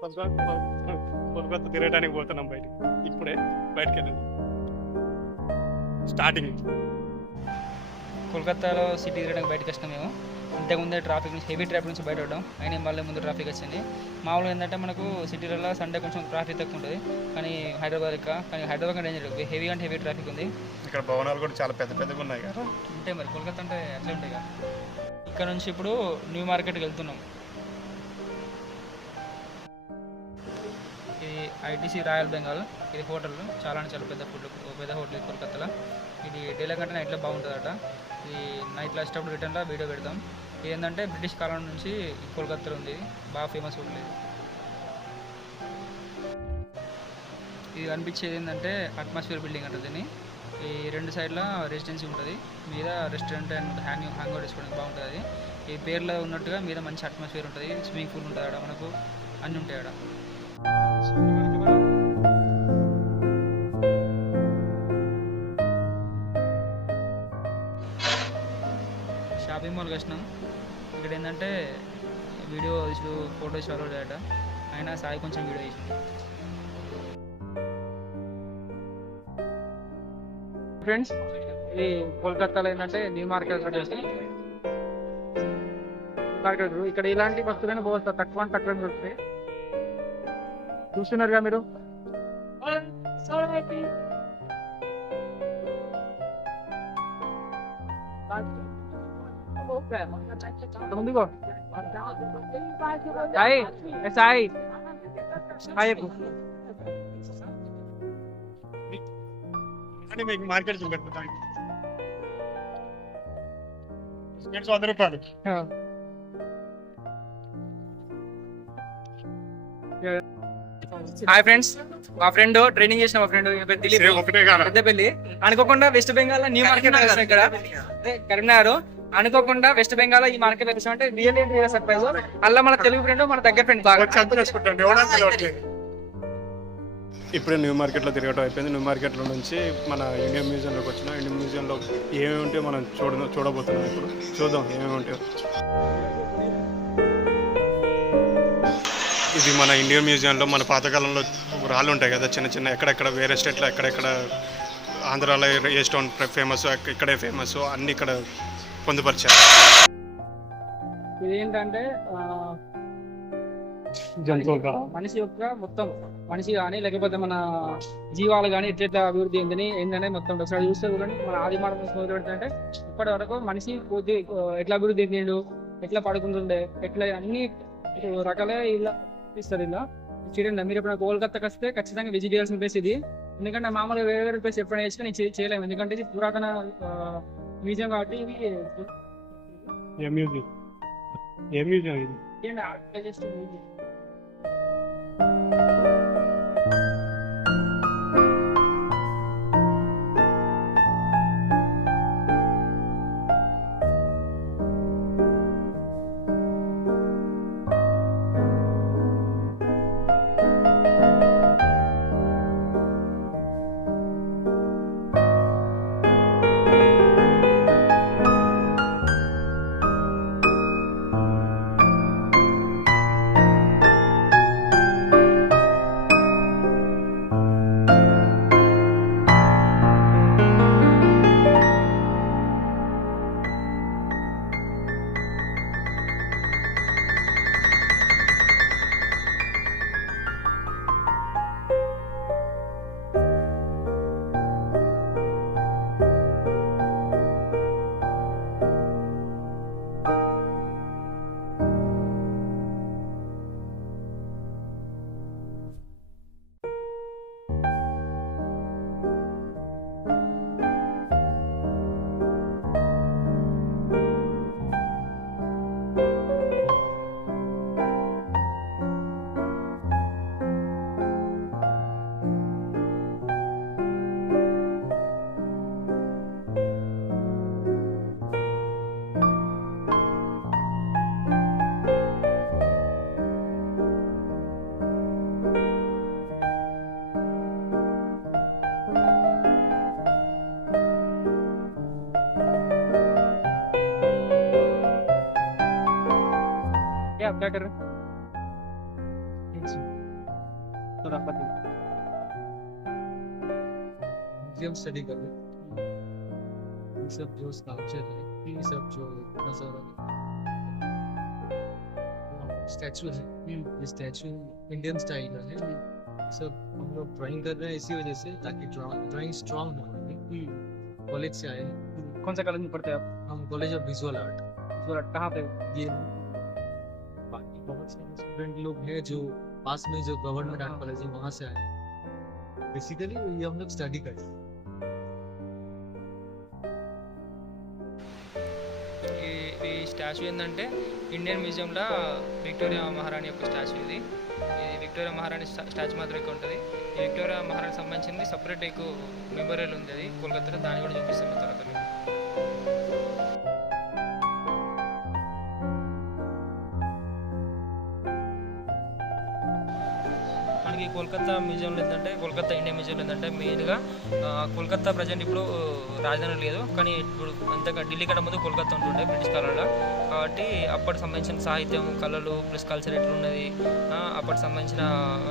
కోల్కతా తిరగడానికి పోతున్నాం బయటికి. ఇప్పుడే బయటికి వెళ్ళాము. స్టార్టింగ్ కోల్కతాలో సిటీ తిరగడానికి బయటకు వచ్చినాం మేము. ఇంతకుముందే ట్రాఫిక్ నుంచి హెవీ ట్రాఫిక్ నుంచి బయట పడ్డాం. అయినా మళ్ళీ ముందు ట్రాఫిక్ వచ్చింది. మామూలుగా ఏంటంటే మనకు సిటీలలో సండే కొంచెం ట్రాఫిక్ తక్కువ ఉంటుంది, కానీ హైదరాబాద్ కంటే డేంజర్, హెవీ అంటే హెవీ ట్రాఫిక్ ఉంది. ఇక్కడ భవనాలు కూడా చాలా పెద్ద పెద్దగా ఉన్నాయి కదా. ఉంటాయి మరి, కోల్కతా అంటే అట్లే ఉంటాయి కదా. ఇక్కడ నుంచి ఇప్పుడు న్యూ మార్కెట్కి వెళ్తున్నాం. ఇది ఐటీసీ రాయల్ బెంగాల్. ఇది హోటల్ చాలా అంటే చాలా పెద్ద హోటల్ కోల్కతాలో. ఇది డేలో కంటే నైట్లో బాగుంటుందట. ఇది నైట్లో వచ్చేటప్పుడు రిటర్న్లో వీడియో పెడతాం. ఇది ఏంటంటే బ్రిటిష్ కాలం నుంచి కోల్కతాలో ఉంది, బాగా ఫేమస్ హోటల్ ఇది. ఇది కనిపించేది ఏంటంటే అట్మాస్ఫియర్ బిల్డింగ్ అంటుంది దీన్ని. ఈ రెండు సైడ్ల రెసిడెన్సీ ఉంటుంది, మీద రెస్టారెంట్ అండ్ హ్యాంగ్ అవుట్ చేసుకోవడానికి బాగుంటుంది. అది ఈ పేర్లో ఉన్నట్టుగా మీద మంచి అట్మాస్ఫియర్ ఉంటుంది, స్విమ్మింగ్ పూల్ ఉంటుంది ఆడ, మనకు అన్నీ ఉంటాయి ఆడ. షాపింగ్ మాల్కి వచ్చినాం. ఇక్కడ ఏంటంటే వీడియో ఇసు ఫోటోస్ అలౌడ్ అయ్యాట, అయినా సాయి కొంచెం వీడియో తీసింది. ఫ్రెండ్స్, ఇది కోల్కతాలో ఏంటంటే న్యూ మార్కెట్ మార్కెట్. ఇక్కడ ఇలాంటి వస్తువులను పోవచ్చు, తక్కువ దొరుకుతాయి. చూస్తున్నారుగా మీరు. ముందుకో సాయి, సాయి సాయి అని మీకు మార్కెట్ చూపెడతాను. 100 రూపాయలు. హాయ్ ఫ్రెండ్స్, మా ఫ్రెండ్ ట్రైనింగ్ చేసిన మా ఫ్రెండ్ దిలీప్ పెద్దపల్లి. అనుకోకుండా వెస్ట్ బెంగాల్ న్యూ మార్కెట్ ఇక్కడ కరీంనగర్. అనుకోకుండా వెస్ట్ బెంగాల్ ఈ మార్కెట్ వచ్చాం అంటే రియల్ సర్ప్రైజ్. అలా మన తెలుగు ఫ్రెండ్, మన దగ్గర ఫ్రెండ్ బాగా. ఇప్పుడే న్యూ మార్కెట్లో తిరగటం అయిపోయింది. న్యూ మార్కెట్లో నుంచి మన ఇండియన్ మ్యూజియంలోకి వచ్చిన. ఇండియన్ మ్యూజియంలో ఏమేమి ఉంటాయో మనం చూడబోతున్నాం. ఇప్పుడు చూద్దాం ఏమేమి ఉంటాయో. ఇది మన ఇండియన్ మ్యూజియంలో మన పాతకాలంలో రాళ్ళు ఉంటాయి కదా, చిన్న చిన్న, ఎక్కడెక్కడ వేరే స్టేట్లో ఎక్కడెక్కడ ఆంధ్రాలో ఏ స్టోన్ ఫేమస్, ఇక్కడే ఫేమస్, అన్ని ఇక్కడ పొందుపరిచారు. ఇదేంటంటే మనిషి యొక్క మొత్తం, మనిషి కానీ లేకపోతే మన జీవాలు కానీ ఎట్లా అభివృద్ధి ఏంటంటే మొత్తం ఒకసారి చూస్తే చూడండి. మన ఆది మానవ మొదలు పెడుతుంటే ఇప్పటి వరకు మనిషి ఎట్లా అభివృద్ధి చెందిండు, ఎట్లా పడుకుంటుండే, ఎట్లా అన్ని రకాలే ఇలా ఇస్తారు. ఇలా చూడండి, మీరు ఎప్పుడైనా కోల్కతాకి వస్తే ఖచ్చితంగా విజిట్ చేయాల్సిన ప్లేస్ ఇది. ఎందుకంటే మామూలుగా వేరే వేరే ప్లేస్ ఎప్పుడైనా వేసుకొని చేయలేము, ఎందుకంటే ఇది పురాతన మ్యూజియం కాబట్టి. क्या कर रहे म्यूजियम स्टडी कर रहे ये सब जो स्कल्पचर है ये सब जो नजर स्टैचू है ये स्टैचू इंडियन स्टाइल का है ये सब हम लोग ड्राइंग कर रहे हैं इसी वजह से ताकि ड्राइंग स्ट्रांग हो कॉलेज से आए हैं कौन सा कॉलेज में पढ़ते हैं आप? हम कॉलेज ऑफ विजुअल आर्ट कहाँ पे? ये बाकी बहुत सारे स्टूडेंट लोग हैं जो पास में जो गवर्नमेंट आर्ट कॉलेज है वहाँ से आए हैं बेसिकली ये हम लोग स्टडी करते हैं ఈ స్టాచ్యూ ఏంటంటే ఇండియన్ మ్యూజియంలో విక్టోరియా మహారాణి యొక్క స్టాచ్యూ ఇది విక్టోరియా మహారాణి స్టాచ్యూ మాత్రం ఇక్కడ ఉంటుంది ఈ విక్టోరియా మహారాణి సంబంధించింది సపరేట్ మెమోరియల్ ఉంది అది కోల్కతాలో దాన్ని కూడా చూపిస్తాను తర్వాత మీకు. మనకి కోల్కతా మ్యూజియంలో ఏంటంటే కోల్కతా ఇండియన్ మ్యూజియంలో ఏంటంటే మెయిన్గా కోల్కతా ప్రజెంట్ ఇప్పుడు రాజధాని లేదు కానీ ఇప్పుడు అంతగా ఢిల్లీ కంటే ముందు కోల్కతా ఉంటుండే బ్రిటిష్ కాలంలో కాబట్టి అప్పటికి సంబంధించిన సాహిత్యం కళలు ప్లస్ కల్చర్ ఎట్లున్నది అప్పటికి సంబంధించిన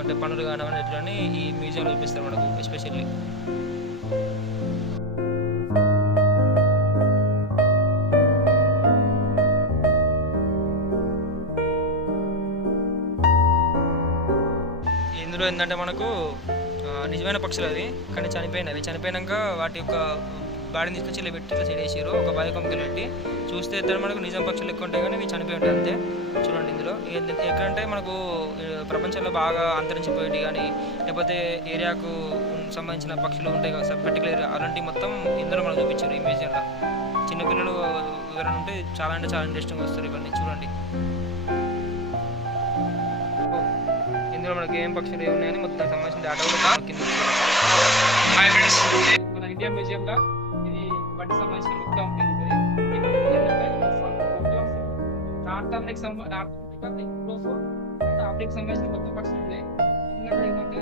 అంటే పనులు కానివ్వండి ఎట్లని ఈ మ్యూజియంలో చూపిస్తారు మనకు ఎస్పెషల్లీ. ఇందులో ఏంటంటే మనకు నిజమైన పక్షులు అవి కానీ చనిపోయినవి చనిపోయినాక వాటి యొక్క బాడీని తీసుకొచ్చి ఇలా పెట్టి ఇలా చెడేసారు ఒక బావికొమ్మకి పెట్టి చూస్తే ఇద్దరు మనకు నిజం పక్షులు ఎక్కువ ఉంటాయి కానీ ఇవి చనిపోయి ఉంటాయి అంతే. చూడండి ఇందులో ఎక్కడంటే మనకు ప్రపంచంలో బాగా అంతరించిపోయేవి కానీ లేకపోతే ఏరియాకు సంబంధించిన పక్షులు ఉంటాయి కదా పర్టికులర్ ఏరియా అలాంటివి మొత్తం ఇందులో మనకు చూపించారు ఈ మ్యూజియంలో. చిన్నపిల్లలు ఎవరైనా ఉంటే చాలా అంటే చాలా ఇంట్రెస్టింగ్ వస్తారు ఇవన్నీ చూడండి. ఇందులో మనకి ఏం పక్షులు ఏమున్నాయని మొత్తం సంబంధించిన డేటా కూడా కింద మన ఇండియన్ మ్యూజియంలో ఇది వాటికి సంబంధించిన మొత్తం ఆఫ్రికాకి సంబంధించిన మొత్తం పక్షులు ఉన్నాయి. ఏంటంటే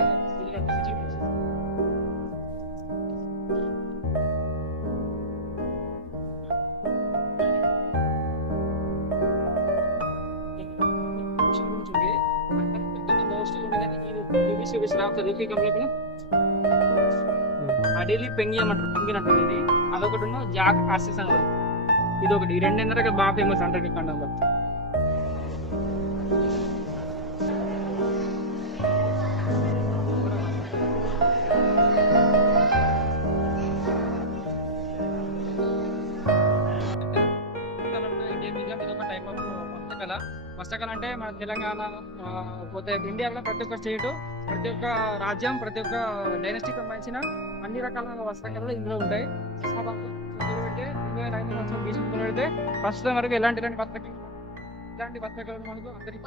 అడేలి పెంగియం అంటారు పెంగిన్ అంటారు ఇది అదొకటి జాక్ ఆసిస్ అంటారు ఇది ఒకటి ఈ రెండున్నర బాగా ఫేమస్ అంటారు ఖండంలో. హస్తకళ అంటే మన తెలంగాణ పోతే ఇండియాలో ప్రతి ఒక్క స్టేట్ ప్రతి ఒక్క రాజ్యం ప్రతి ఒక్క డైనస్టీకి సంబంధించిన అన్ని రకాల వస్త్రకళలు ఇందులో ఉంటాయి. పెడితే ప్రస్తుతం వరకు ఇలాంటి వస్త్రకళలు మనకు అందరికీ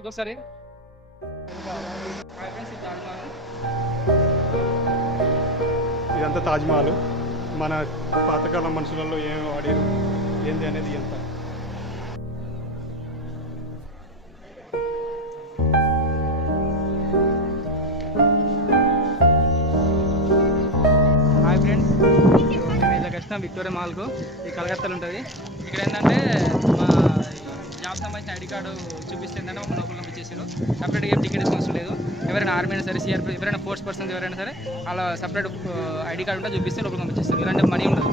ఇంకోసారి ఇదంతా తాజ్మహల్ మన పాతకాలం మనుషులలో ఏం వాడారు ఏంది అనేది ఎంత హాయ్ ఫ్రెండ్స్ మేము ఇలా వచ్చినాం విక్టోరియా మాల్కు ఈ కలకత్తాలో ఉంటుంది. ఇక్కడ ఏంటంటే మా జాబ్ సంబంధించిన ఐడి కార్డు చూపిస్తే ఏంటంటే ఒక లోపల పంపించేసారు. సపరేట్గా ఏం టికెట్ అవసరం లేదు. ఎవరైనా ఆర్మీ అయినా సరే సిఆర్పీ ఎవరైనా ఫోర్స్ పర్సన్స్ ఎవరైనా సరే అలా సపరేట్ ఐడి కార్డు ఉంటే చూపిస్తే లోపల పంపించేస్తారు. ఇలాంటి మనీ ఉండదు.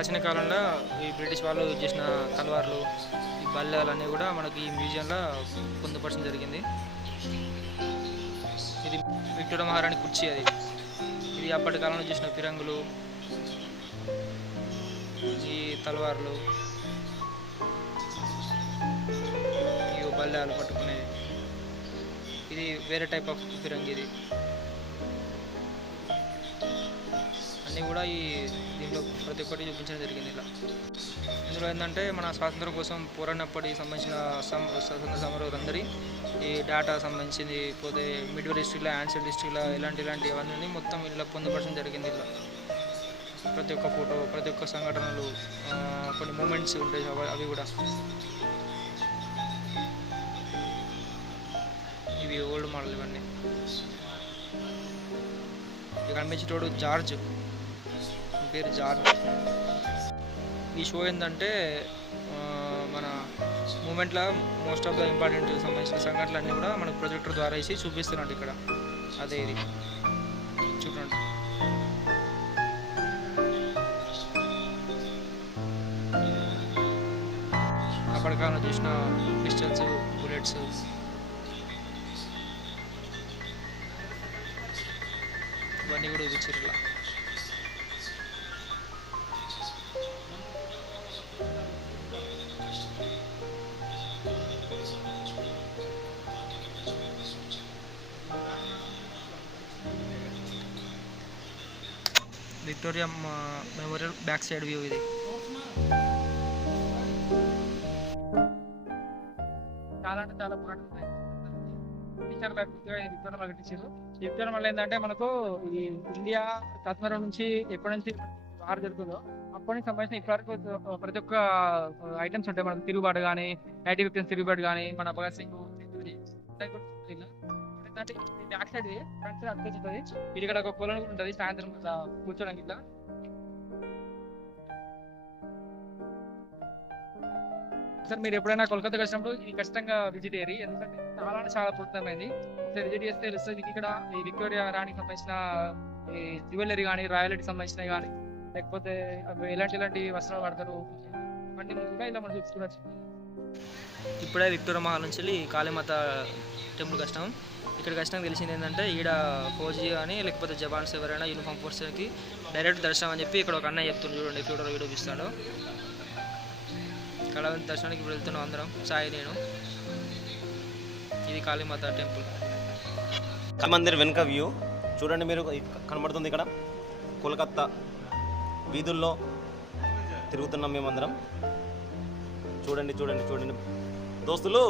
ప్రాచీన కాలంలో ఈ బ్రిటిష్ వాళ్ళు యూజ్ చేసిన తలవార్లు ఈ బల్లాలు అన్నీ కూడా మనకి ఈ మ్యూజియంలో పొందుపరచడం జరిగింది. ఇది విక్టోరియా మహారాణి కుర్చీ, అది ఇది అప్పటి కాలంలో చేసిన ఫిరంగులు, ఈ తలవార్లు, ఈ బల్లాలు పట్టుకునేది. ఇది వేరే టైప్ ఆఫ్ ఫిరంగి. ఇది అన్నీ కూడా దీంట్లో ప్రతి ఒక్కటి చూపించడం జరిగింది. ఇలా ఇందులో ఏంటంటే మన స్వాతంత్రం కోసం పోరాడినప్పటికి సంబంధించిన స్వతంత్ర సమరులందరి ఈ డేటా సంబంధించింది, పోతే మిడ్వల్ హిస్టరీలో, యాన్షియల్ హిస్టరీలో ఇలాంటివన్నీ మొత్తం ఇలా పొందుపరచడం జరిగింది. ఇలా ప్రతి ఒక్క ఫోటో, ప్రతి ఒక్క సంఘటనలు, కొన్ని మూమెంట్స్ ఉంటాయి అవి కూడా. ఇవి ఓల్డ్ మోడల్ ఇవన్నీ. ఇక కనిపించేటోడు జార్జ్, పేరు జార్జ్. ఈ షో ఏంటంటే మన మూమెంట్లో మోస్ట్ ఆఫ్ ద ఇంపార్టెంట్ సంబంధించిన సంఘటనలు అన్నీ కూడా మనకు ప్రొజెక్టర్ ద్వారా వేసి చూపిస్తున్నట్టు ఇక్కడ. అదే ఇది చూడండి. అప్పటికాలంలో చూసిన పిస్టల్స్, బుల్లెట్స్, ఇవన్నీ కూడా చూపించారు ఇలా. Victoria memorial back side view ఇది. చాలా అంటే చాలా పురాతన విక్టోరియా కట్టించారు. విక్టోరియా మళ్ళీ ఏంటంటే మనకు ఈ ఇండియా స్వతంత్రం నుంచి ఎప్పటి నుంచి వార్ జరుగుతుందో అప్పటి సంబంధించిన ఇప్పటివరకు ప్రతి ఒక్క ఐటమ్స్ ఉంటాయి. మనకు తిరుగుబాటు కానీ, 1915 తిరుగుబాటు కానీ, మన భగత్ సింగ్ ఏంటంటే బ్యాక్ సైడ్ ఫ్రంట్ సైడ్ అనిపిస్తుంది. ఇది ఇక్కడ ఒక కొలను కూడా ఉంటుంది, సాయంత్రం ఇట్లా కూర్చోడానికి. ఇట్లా సార్ మీరు ఎప్పుడైనా కోల్కతాకి వచ్చినప్పుడు ఇది ఖచ్చితంగా విజిట్ అయ్యి, ఎందుకంటే చాలా అంటే చాలా పురాతనమైంది. ఒకసారి విజిట్ చేస్తే తెలుస్తుంది. ఇక్కడ ఈ విక్టోరియా రాణికి సంబంధించిన ఈ జ్యువెలరీ కానీ, రాయల్టీకి సంబంధించినవి కానీ, లేకపోతే అవి ఎలాంటి వస్త్రాలు వాడతారు ఇవన్నీ కూడా ఇలా మనం చూసుకోవచ్చు. ఇప్పుడే విక్టోరియా మహల్ నుంచి వెళ్ళి కాళీమాత టెంపుల్కి వచ్చినాం. ఇక్కడికి వచ్చినాక తెలిసింది ఏంటంటే ఈడ ఫౌజీ కానీ లేకపోతే జవాన్స్ ఎవరైనా యూనిఫామ్ ఫోర్స్కి డైరెక్ట్ దర్శనం అని చెప్పి ఇక్కడ ఒక అన్నయ్య చెప్తుంది. చూడండి, ఫ్యూటర్లో వీడియో ఇస్తాడు. కళావంతి దర్శనానికి ఇప్పుడు వెళ్తున్నాం అందరం, సాయి, నేను. ఇది కాళీమాత టెంపుల్. మందిర్ వెనుక వ్యూ చూడండి, మీరు కనబడుతుంది. ఇక్కడ కోల్కత్తా వీధుల్లో తిరుగుతున్నాం మేమందరం. చూడండి చూడండి చూడండి దోస్తులు.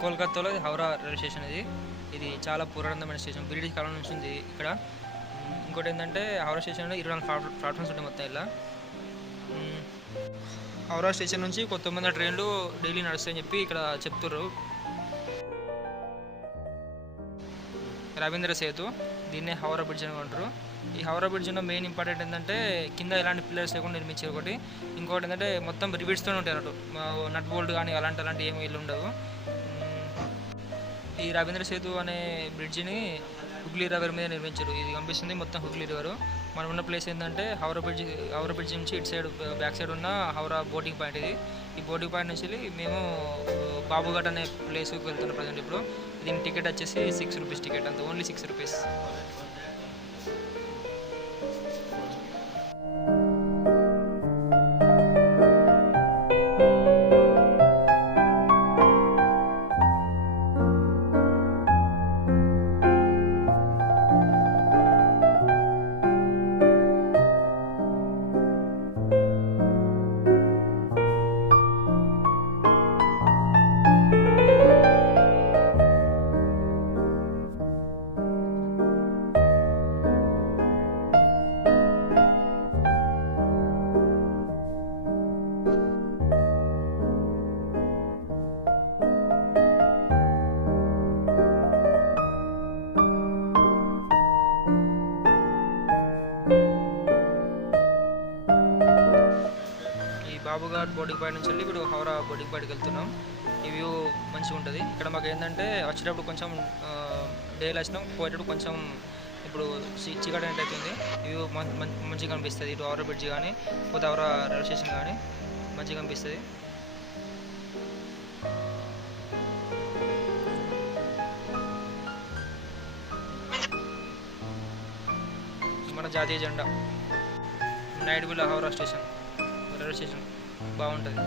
కోల్కత్తాలో హౌరా రైల్వే స్టేషన్. ఇది చాలా పురాతనమైన స్టేషన్, బ్రిటిష్ కాలం నుంచి ఉంది ఇక్కడ. ఇంకోటి ఏంటంటే హౌరా స్టేషన్లో 24 ప్లాట్ఫామ్స్ ఉంటాయి మొత్తం. ఇలా హౌరా స్టేషన్ నుంచి 9 ట్రైన్లు డైలీ నడుస్తాయని చెప్పి ఇక్కడ చెప్తుర్రు. రవీంద్ర సేతు, దీన్నే హౌరా బ్రిడ్జ్ అని అంటారు. ఈ హౌరా బ్రిడ్జ్లో మెయిన్ ఇంపార్టెంట్ ఏంటంటే కింద ఎలాంటి పిల్లర్స్ లేకుండా నిర్మించారు ఒకటి. ఇంకోటి ఏంటంటే మొత్తం రిబిట్స్తోనే ఉంటాయి అన్నట్టు, నట్ బోల్ట్ కానీ అలాంటి ఏమి ఇల్లు ఉండవు. ఈ రవీంద్ర సేతు అనే బ్రిడ్జిని హుగ్లీ రివర్ మీద నిర్మించారు. ఇది కనిపిస్తుంది మొత్తం హుగ్లీ రివర్. మనం ఉన్న ప్లేస్ ఏంటంటే హౌరా బ్రిడ్జ్ నుంచి ఇటు సైడ్ బ్యాక్ సైడ్ ఉన్న హౌరా బోటింగ్ పాయింట్ ఇది. ఈ బోటింగ్ పాయింట్ నుంచి మేము బాబుఘాట్ అనే ప్లేస్కి వెళ్తున్నాం ప్రజెంట్ ఇప్పుడు. దీని టికెట్ వచ్చేసి 6 రూపీస్ టికెట్, అంత only 6 rupees. Ghat boarding point నుంచి వెళ్ళి ఇప్పుడు హౌరా బోర్డింగ్ పాయింట్కి వెళ్తున్నాం. ఈ వ్యూ మంచిగా ఉంటుంది. ఇక్కడ మాకు ఏంటంటే వచ్చేటప్పుడు కొంచెం డేలో వచ్చినాం, పోయేటప్పుడు కొంచెం ఇప్పుడు చీకటి అంటే అవుతుంది. వ్యూ మంచిగా కనిపిస్తుంది. ఇటు హౌరా బ్రిడ్జ్ కానీ పోతే హౌరా రైల్వే స్టేషన్ కానీ మంచిగా కనిపిస్తుంది. మన జాతీయ జెండా night bill Howrah station railway station బాగుంటుంది.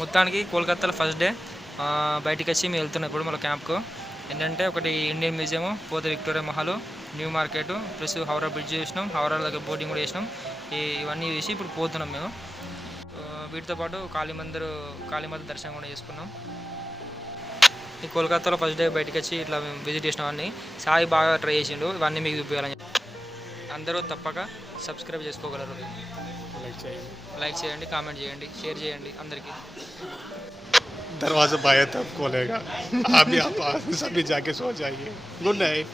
మొత్తానికి కోల్కతాలో ఫస్ట్ డే బయటికి వచ్చి మేము వెళ్తున్నాం ఇప్పుడు మన క్యాంప్కు. ఏంటంటే ఒకటి ఇండియన్ మ్యూజియం, పోతే Victoria Mahal, new market, plus Howrah bridge చేసినాం, హౌరా దగ్గర బోటింగ్ కూడా చేసినాం. ఇవన్నీ చేసి ఇప్పుడు పోతున్నాం మేము. వీటితో పాటు కాళీమాత దర్శనం కూడా చేసుకున్నాం. ఈ కోల్కతాలో ఫస్ట్ డే బయటికి వచ్చి ఇట్లా మేము విజిట్ చేసినాం. అన్నీ సాయి బాగా ట్రై చేసిండు, ఇవన్నీ మీకు చూపించాలని. అందరూ తప్పక సబ్స్క్రైబ్ చేసుకోగలరు. లైక్ చేయండి, కామెంట్ చేయండి, షేర్ చేయండి అందరికీ. दरवाजा बाया तब खोलेगा. अभी आप सभी जाके सो जाइए. Good night.